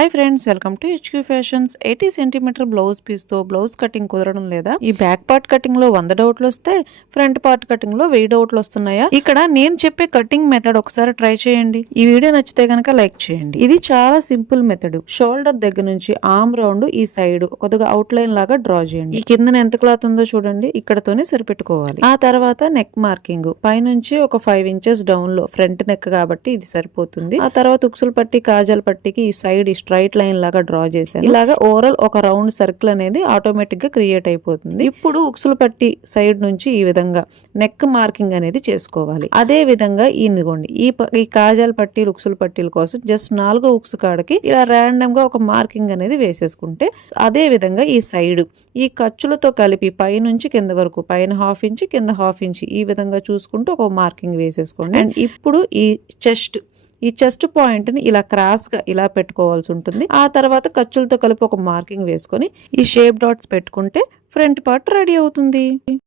Hi friends, welcome to HQ fashions. 80 centimetre blouse piece తో blouse cutting కుదరడం లేదా? ఈ బ్యాక్ పార్ట్ కటింగ్ లో 100 డౌట్లు వస్తే ఫ్రంట్ పార్ట్ కటింగ్ లో 1000 డౌట్లు వస్తున్నాయా? ఇక్కడ నేను చెప్పే కటింగ్ మెథడ్ ఒకసారి ట్రై చేయండి. ఈ వీడియో నచ్చితే కనుక లైక్ చేయండి. ఇది చాలా సింపుల్ మెథడ్. షోల్డర్ దగ్గర నుంచి ఆర్మ్ రౌండ్ ఈ సైడ్ కొద్దిగా అవుట్ లైన్ లాగా డ్రా చేయండి. ఈ కింద ఎంత క్లాత్ ఉందో చూడండి, ఇక్కడతోనే సరిపెట్టుకోవాలి. ఆ తర్వాత నెక్ మార్కింగ్ పైనుంచి ఒక 5 ఇంచెస్ డౌన్ లో, ఫ్రంట్ నెక్ కాబట్టి ఇది సరిపోతుంది. ఆ తర్వాత ఉక్సులు పట్టి కాజల్ పట్టికి ఈ సైడ్ స్ట్రైట్ లైన్ లాగా డ్రా చేశాను. ఇలాగా ఓవరాల్ ఒక రౌండ్ సర్కిల్ అనేది ఆటోమేటిక్ గా క్రియేట్ అయిపోతుంది. ఇప్పుడు ఉక్సులు పట్టి సైడ్ నుంచి ఈ విధంగా నెక్ మార్కింగ్ అనేది చేసుకోవాలి. అదే విధంగా ఇదిగోండి ఈ కాజాల పట్టీలు ఉక్సులు పట్టీల కోసం జస్ట్ 4 ఉక్సు కాడకి ఇలా ర్యాండమ్ గా ఒక మార్కింగ్ అనేది వేసేసుకుంటే, అదే విధంగా ఈ సైడ్ ఈ ఖర్చులతో కలిపి పై నుంచి కింద వరకు, పైన 1/2 ఇంచ్ కింద 1/2 ఇంచ్ ఈ విధంగా చూసుకుంటూ ఒక మార్కింగ్ వేసేసుకోండి. అండ్ ఇప్పుడు ఈ చెస్ట్ పాయింట్ ని ఇలా క్రాస్ గా ఇలా పెట్టుకోవాల్సి ఉంటుంది. ఆ తర్వాత ఖర్చులతో కలిపి ఒక మార్కింగ్ వేసుకొని ఈ షేప్ డాట్స్ పెట్టుకుంటే ఫ్రంట్ పార్ట్ రెడీ అవుతుంది.